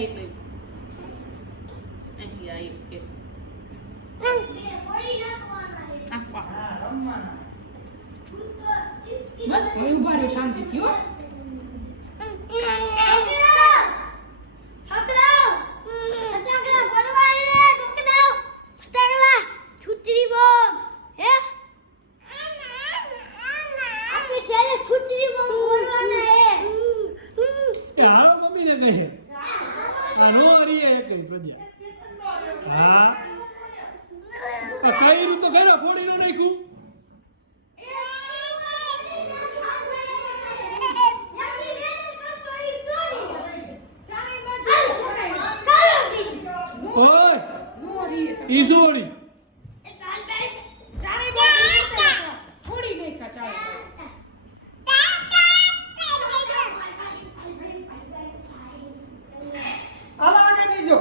એટલે અહીંથી આ એક બસ હવે ઉભા રહ્યો શાંતિથી હો ઈસોડી ચારે થોડી નહીં કા ચારે આલા આગે દીજો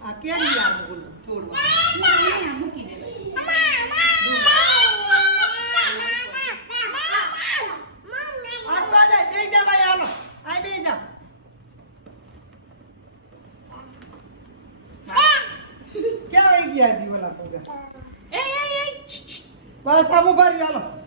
આ કેરી યાર બોલો છોડવા મૂકી દે क्या हो गया जी वाला पूरा ए बस अब ऊपर चलो